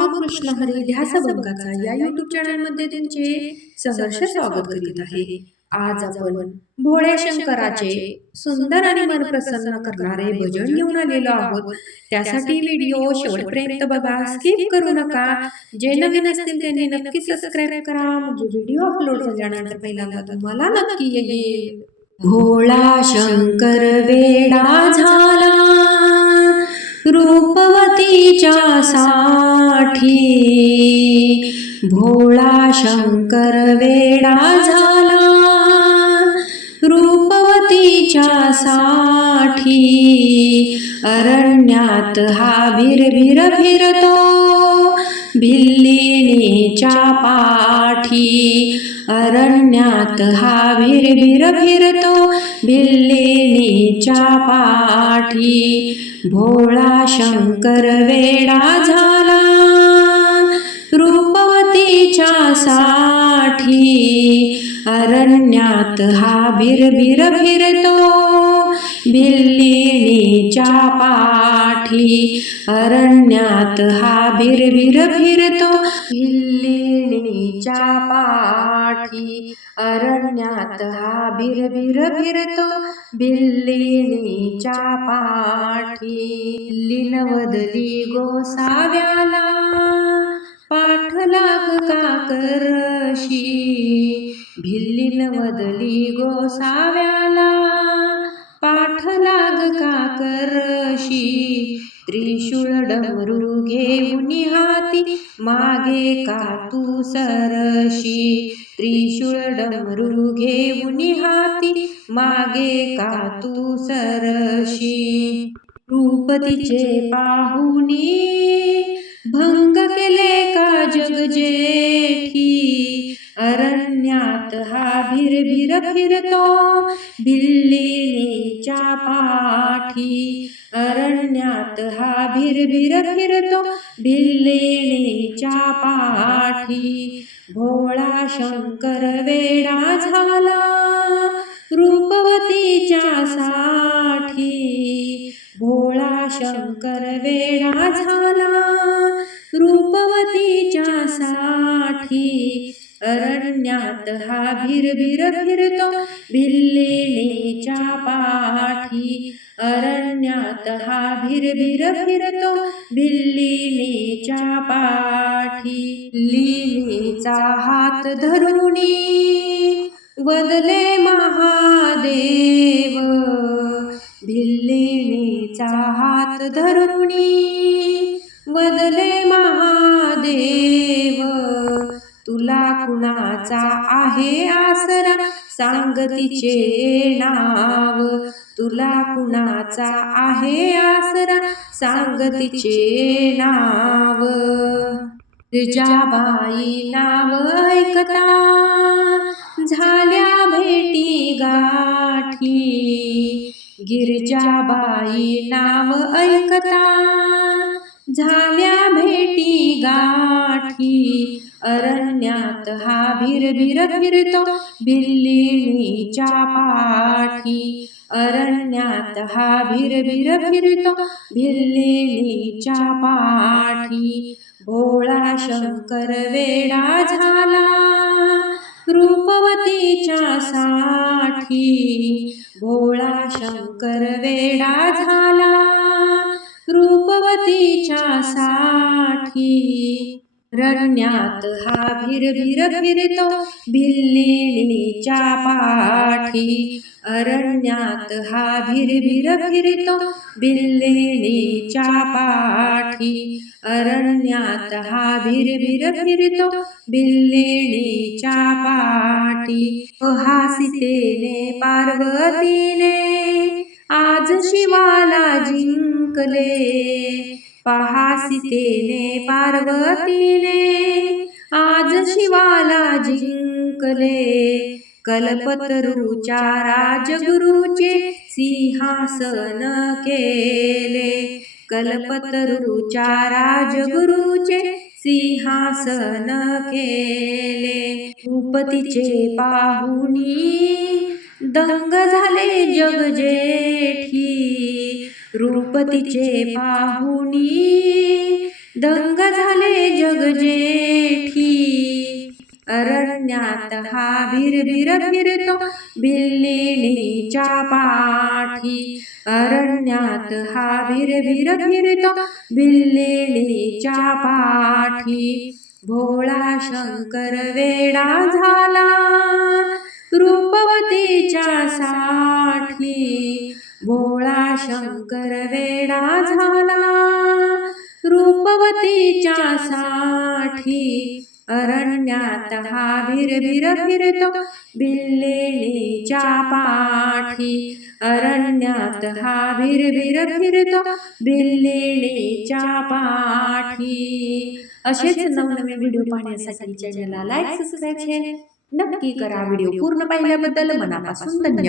रामकृष्ण हरी ध्यास भंगाचा या यूट्यूब चॅनलमध्ये तुमचे सहर्ष स्वागत करीत आहे। आज आपण भोळ्या शंकराचे सुंदर आणि मन प्रसन्न करणारे भजन घेऊन आलेलो आहोत। त्यासाठी व्हिडिओ शेवटपर्यंत बघा, स्किप करू नका। जे नवीन असतील त्यांनी नक्की सबस्क्राइब करा, म्हणजे व्हिडिओ अपलोड झाल्यानंतर पहिल्यांदा तुम्हाला नक्की येईल। भोळा शंकर वेडा झाला रूपवतीच्या साठी, भोळा शंकर वेडा झाला रूपवतीच्या साठी। अरण्यात हा भिरभिर फिरतो भिल्लिणीच्या पाठी, अरण्यात हा भिरभिर फिरतो भिल्लिणीच्या पाठी। भोळा शंकर वेडा झाला रूपवतीच्या साठी, अरण्यात हा भिरभिर फिरतो भिल्लिणीच्या पाठी, अरण्यात हा भिरभिर फिरतो भिल्लिणीच्या पाठी, अरण्यात हा भिरभिर फिरतो भिल्लिणीच्या पाठी। लीनवदली गोसाव्याला पाठलाग का करशी, भिल्लिनवदली गोसाव्याला पाठलाग का करशी। त्रिशूळ डमरू घेऊन हाती मागे का तू सरशी, त्रिशूळ डमरू घेऊन हाती मागे का तू सरशी। रूप तिचे पाहुनी भंग केले का जग जेठी, अरण्यात हा भिरभिर फिरतो भिल्लिणीच्या पाठी, अरण्यात हा भिरभिर फिरतो भिल्लिणीच्या पाठी। भोळा शंकर वेडा झाला रूपवतीच्या साठी, भोळा शंकर वेडा झाला रूपवतीच्या साठी। अरण्यात हा भिरभिर फिरतो भिल्लिणीच्या पाठी, अरण्यात हा भिरभिर फिरतो भिल्लिणीच्या पाठी। लीलीचा हात धरुनी वदले महादेव, भिल्लिणीचा हात धरुनी वदले महादेव। तुला कुणाचा आहे आसरा सांग तिचे नाव, तुला कुणाचा आहे आसरा सांग तिचे नाव। गिरजाबाई नाव ऐकता झाल्या भेटी गाठी, गिरजाबाई नाव ऐकता झाल्या भेटी गाठी। अरण्यात हा भिरभिर फिरतो भिल्लिणीच्या पाठी, अरण्यात हा भिरभिर फिरतो भिल्लिणीच्या पाठी। भोळा शंकर वेडा झाला रूपवतीच्या साठी, भोळा शंकर वेडा झाला रूपवतीच्या साठी। रण्यात हा भिरभिर फिरतो भिल्लिणीच्या पाठी, अरण्यात हा भिरभिर फिरतो भिल्लिणीच्या पाठी, अरण्यात हा भिरभिर फिरतो भिल्लिणीच्या पाठी। पहा सीतेने पार्वतीने आज शिवाला जिंकले, पहा सीतेने पार्वतीने आज शिवाला जिंकले। कल्पतरूच्या राजगुरूचे सिंहासन केले, कल्पतरूच्या राजगुरूचे सिंहासन केले। रूपतीचे पाहुनी दंग झाले जग जेठी, रूपतीचे पाहुनी दंग झाले जग जेठी, अरण्यात हा भिरभिर फिरतो बिल्लिणीच्या पाठी. अरण्यात हा भिरभिर फिरतो बिल्लिणीच्या पाठी. भोळा शंकर वेडा झाला रूपवतीच्या साठी. भोळा शंकर वेडा झाला रूपवतीच्या साठी. अरण्यात हा भिरभिर फिरतो बिल्लिणीच्या पाठी. अरण्यात हा भिरभिर फिरतो बिल्लिणीच्या पाठी. असेच नवनवीन व्हिडिओ पाहण्यासाठी चॅनलला लाईक, सबस्क्राईब, शेअर नक्की करा. व्हिडिओ पूर्ण पाहिल्याबद्दल मनापासून धन्यवाद.